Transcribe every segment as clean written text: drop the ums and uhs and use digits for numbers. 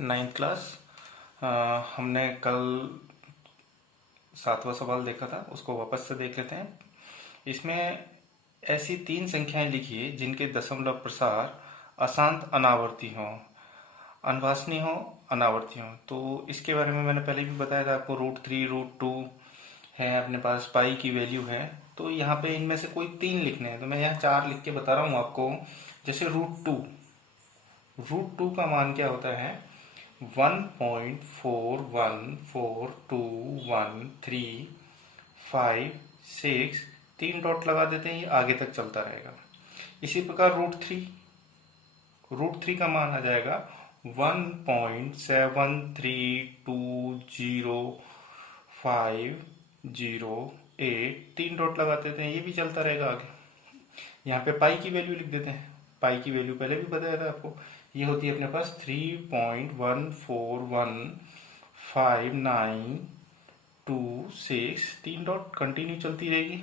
Ninth class. हमने कल 7वां सवाल देखा था, उसको वापस से देख लेते हैं। इसमें ऐसी 3 संख्याएं लिखिए जिनके दशमलव प्रसार अशांत अनावर्ती हों, अनवासनीय हो, अनावर्ती हो। तो इसके बारे में मैंने पहले भी बताया था आपको। √3, √2 है अपने पास, पाई की वैल्यू है। तो यहाँ पे इनमें से कोई 3 लिखने हैं, तो मैं यहाँ 4 लिख के बता रहा हूँ आपको। जैसे √2 का मान क्या होता है? 1.41421356, 3 डॉट लगा देते हैं, ये आगे तक चलता रहेगा। इसी प्रकार √3 का मान आ जाएगा 1.73205008, 3 डॉट लगा देते हैं, ये भी चलता रहेगा आगे। यहाँ पे पाई की वैल्यू लिख देते हैं। पाई की वैल्यू पहले भी बताया था आपको, ये होती है अपने पास 3.1415926, 3 डॉट कंटिन्यू चलती रहेगी।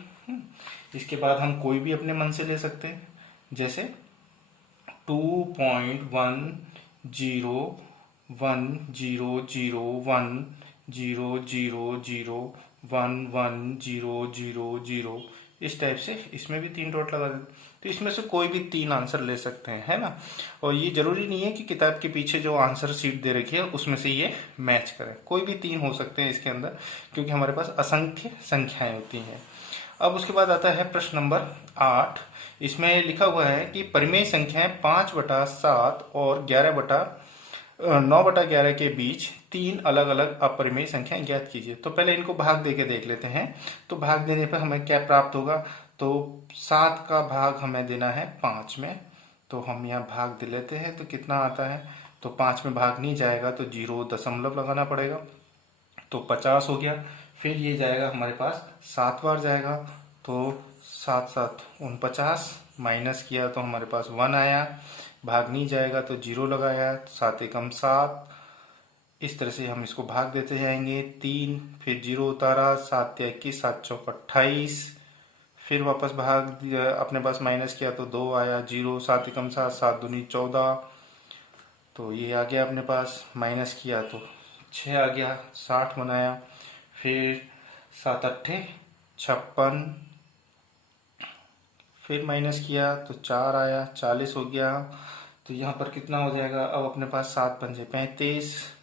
इसके बाद हम कोई भी अपने मन से ले सकते हैं, जैसे 2.101000110001100, इस टाइप से इसमें भी 3 डॉट लगा देते। तो इसमें से कोई भी 3 आंसर ले सकते हैं, है ना। और ये जरूरी नहीं है कि किताब के पीछे जो आंसर शीट दे रखी है उसमें से ये मैच करें, कोई भी 3 हो सकते हैं इसके अंदर, क्योंकि हमारे पास असंख्य संख्याएं होती हैं। अब उसके बाद आता है प्रश्न नंबर 8। इसमें लिखा हुआ है कि परिमेय संख्याएं 5/7 और 9/11 के बीच 3 अलग अलग अपरिमेय संख्याएं ज्ञात कीजिए। तो पहले इनको भाग देके देख लेते हैं। तो भाग देने पर हमें क्या प्राप्त होगा? तो 7 का भाग हमें देना है 5 में, तो हम यहाँ भाग दे लेते हैं। तो कितना आता है? तो 5 में भाग नहीं जाएगा तो 0 दशमलव लगाना पड़ेगा, तो 50 हो गया। फिर ये जाएगा हमारे पास 7 बार जाएगा, तो 7 7 49, माइनस किया तो हमारे पास 1 आया। भाग नहीं जाएगा तो 0 लगाया, 7 एकम 7। इस तरह से हम इसको भाग देते जाएंगे। 3, फिर 0 उतारा, 7 या 21, 7 चौक 28। फिर वापस भाग अपने पास माइनस किया तो 2 आया, 0, 7 एकम 7, 7 दूनी 14। तो ये आ गया अपने पास, माइनस किया तो 6 आ गया, 60 बनाया। फिर 7 अट्ठे 56, फिर माइनस किया तो 4 आया, 40 हो गया। तो यहाँ पर कितना हो जाएगा? अब अपने पास 7 पंजे 35,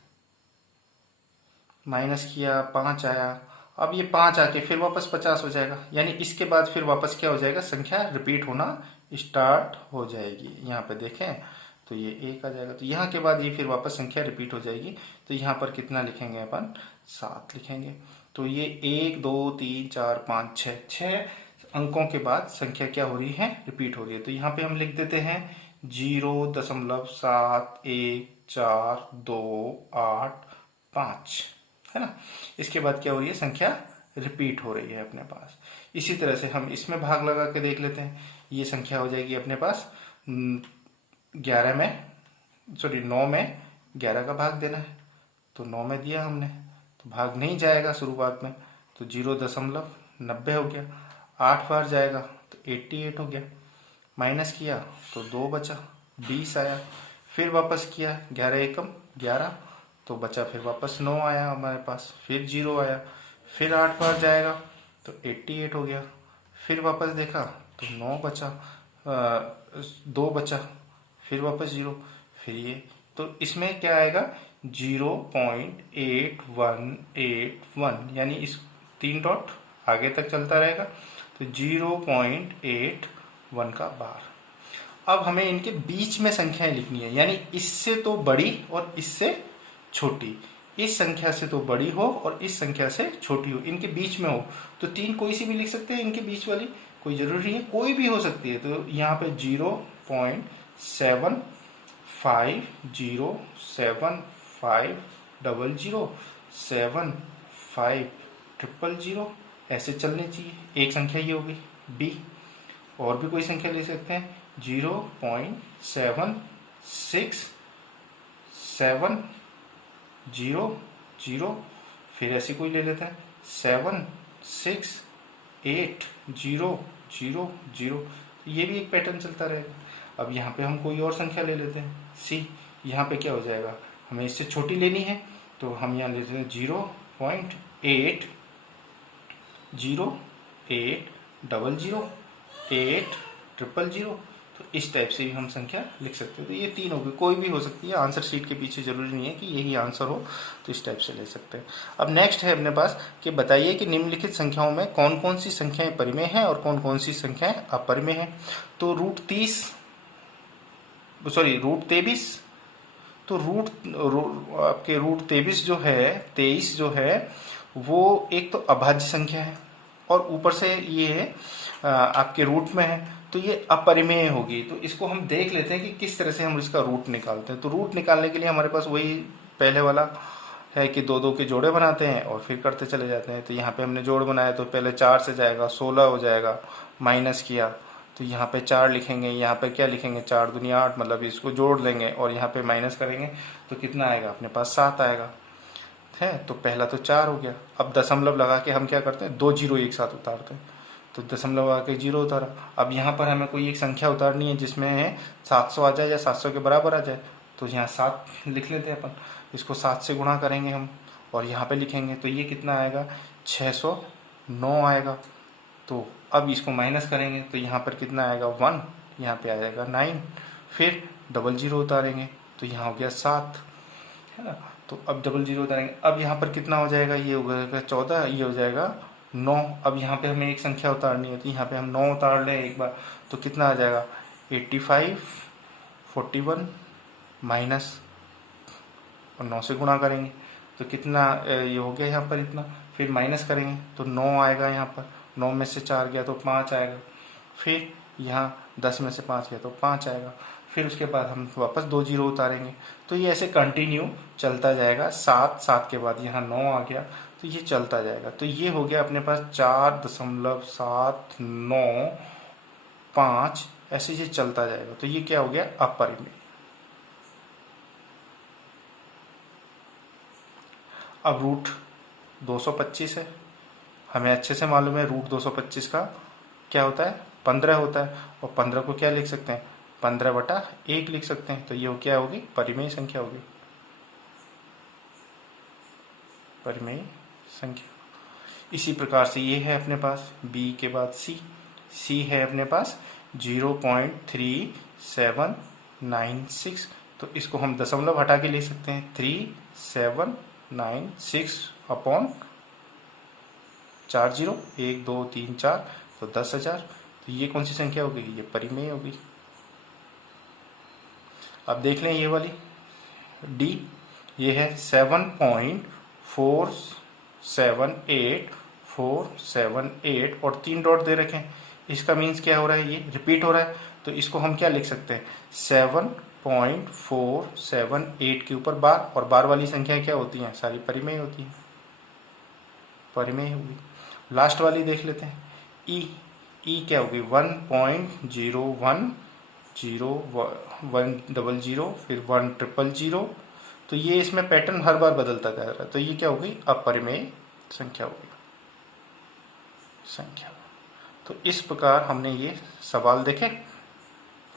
माइनस किया 5 आया। अब ये 5 आके फिर वापस 50 हो जाएगा, यानी इसके बाद फिर वापस क्या हो जाएगा? संख्या रिपीट होना स्टार्ट हो जाएगी। यहाँ पे देखें तो ये 1 आ जाएगा, तो यहाँ के बाद ये फिर वापस संख्या रिपीट हो जाएगी। तो यहाँ पर कितना लिखेंगे अपन? 7 लिखेंगे। तो ये 1 2 3 4 5 6, 6 अंकों के बाद संख्या क्या हो रही है? रिपीट हो रही है। तो यहाँ पे हम लिख देते हैं 0.714285, है ना। इसके बाद क्या हो रही है? संख्या रिपीट हो रही है अपने पास। इसी तरह से हम इसमें भाग लगा के देख लेते हैं। ये संख्या हो जाएगी अपने पास 9 में 11 का भाग देना है, तो 9 में दिया हमने, तो भाग नहीं जाएगा शुरुआत में, तो 0.90 हो गया। 8 बार जाएगा तो 88 हो गया। माइनस किया तो 2 बचा, 20 आया। फिर वापस किया 11 एकम 11, तो बचा फिर वापस 9 आया हमारे पास। फिर 0 आया, फिर 8 बार जाएगा तो 88 हो गया। फिर वापस देखा तो 9 बचा, 2 बचा, फिर वापस 0, फिर ये। तो इसमें क्या आएगा? 0.8181, यानी इस 3 डॉट आगे तक चलता रहेगा, तो 0.81 का बार। अब हमें इनके बीच में संख्याएं लिखनी है, यानी इससे तो बड़ी और इससे छोटी, इस संख्या से तो बड़ी हो और इस संख्या से छोटी हो, इनके बीच में हो। तो 3 कोई सी भी लिख सकते हैं, इनके बीच वाली कोई जरूरी नहीं है, कोई भी हो सकती है। तो यहाँ पे 0.750075007500, ऐसे चलने चाहिए। एक संख्या ये हो गई। बी और भी कोई संख्या ले सकते हैं, 0.767000, फिर ऐसी कोई ले लेते हैं 7680000, ये भी एक पैटर्न चलता रहेगा। अब यहाँ पे हम कोई और संख्या ले लेते हैं, सी। यहाँ पे क्या हो जाएगा? हमें इससे छोटी लेनी है, तो हम यहाँ लेते हैं 0.8 0.800 तो इस टाइप से भी हम संख्या लिख सकते हैं। तो ये 3 होगी, कोई भी हो सकती है, आंसर शीट के पीछे जरूरी नहीं है कि यही आंसर हो, तो इस टाइप से ले सकते हैं। अब नेक्स्ट है अपने पास कि बताइए कि निम्नलिखित संख्याओं में कौन कौन सी संख्याएं परिमेय हैं और कौन कौन सी संख्याएं अपरिमेय हैं। तो रूट 23, तो आपके रूट 23 जो है 23 जो है वो एक तो अभाज्य संख्या है और ऊपर से ये आपके रूट में है, तो ये अपरिमेय होगी। तो इसको हम देख लेते हैं कि किस तरह से हम इसका रूट निकालते हैं। तो रूट निकालने के लिए हमारे पास वही पहले वाला है कि 2 2 के जोड़े बनाते हैं और फिर करते चले जाते हैं। तो यहाँ पे हमने जोड़ बनाया तो पहले 4 से जाएगा, 16 हो जाएगा, माइनस किया तो यहाँ पे 4 लिखेंगे, यहाँ पे क्या लिखेंगे 4 दूनी 8, मतलब इसको जोड़ लेंगे और यहाँ पे माइनस करेंगे तो कितना आएगा अपने पास 7 आएगा है। तो पहला तो 4 हो गया। अब दशमलव लगा के हम क्या करते हैं 2 जीरो एक साथ उतारते हैं, तो दशमलव लगा के 0 उतारा। अब यहाँ पर हमें कोई एक संख्या उतारनी है जिसमें 700 आ जाए या 700 के बराबर आ जाए, तो यहाँ 7 लिख लेते हैं अपन, इसको 7 से गुणा करेंगे हम और यहाँ पे लिखेंगे तो ये कितना आएगा 609 आएगा। तो अब इसको माइनस करेंगे तो यहाँ पर कितना आएगा 1, यहाँ पे आ जाएगा 9, फिर 00 उतारेंगे तो यहाँ हो गया 7 है ना। तो अब 00 उतारेंगे, अब यहाँ पर कितना हो जाएगा, ये हो जाएगा 14, ये हो जाएगा 9। अब यहाँ पे हमें एक संख्या उतारनी है तो यहाँ पे हम 9 उतार लें एक बार, तो कितना आ जाएगा 85, 41 माइनस और 9 से गुणा करेंगे तो कितना ये हो गया यहाँ पर इतना, फिर माइनस करेंगे तो 9 आएगा, यहाँ पर 9 में से 4 गया तो 5 आएगा, फिर यहाँ 10 में से 5 गया तो 5 आएगा, फिर उसके बाद हम वापस 2 जीरो उतारेंगे। तो ये ऐसे कंटिन्यू चलता जाएगा। 7 के बाद यहाँ 9 आ गया तो ये चलता जाएगा। तो ये हो गया अपने पास 4.795 ऐसे ये चलता जाएगा। तो ये क्या हो गया अपरिमेय। अब रूट 225 है, हमें अच्छे से मालूम है रूट 225 का क्या होता है 15 होता है, और 15 को क्या लिख सकते हैं 15/1 लिख सकते हैं। तो ये क्या होगी परिमेय संख्या होगी, परिमेय संख्या। इसी प्रकार से ये है अपने पास B के बाद C है अपने पास 0.3796, तो इसको हम दशमलव हटा के ले सकते हैं 3796 अपॉन 4 0 1 2 3 4 तो 10,000। तो ये कौन सी संख्या होगी, ये परिमेय होगी। अब देख लें ये वाली D, ये है 7.478478 और 3 डॉट दे रखे हैं। इसका मीन्स क्या हो रहा है, ये रिपीट हो रहा है। तो इसको हम क्या लिख सकते हैं 7.478 के ऊपर बार, और बार वाली संख्या क्या होती हैं सारी परिमेय होती हैं, परिमेय होगी। लास्ट वाली देख लेते हैं E क्या होगी 1.0100100 फिर 1000। तो ये इसमें पैटर्न हर बार बदलता जा रहा है। तो ये क्या होगी अपरिमेय संख्या होगी संख्या। तो इस प्रकार हमने ये सवाल देखे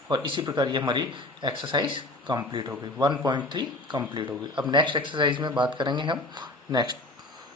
और इसी प्रकार ये हमारी एक्सरसाइज कंप्लीट हो गई, 1.3 कंप्लीट हो गई। अब नेक्स्ट एक्सरसाइज में बात करेंगे हम नेक्स्ट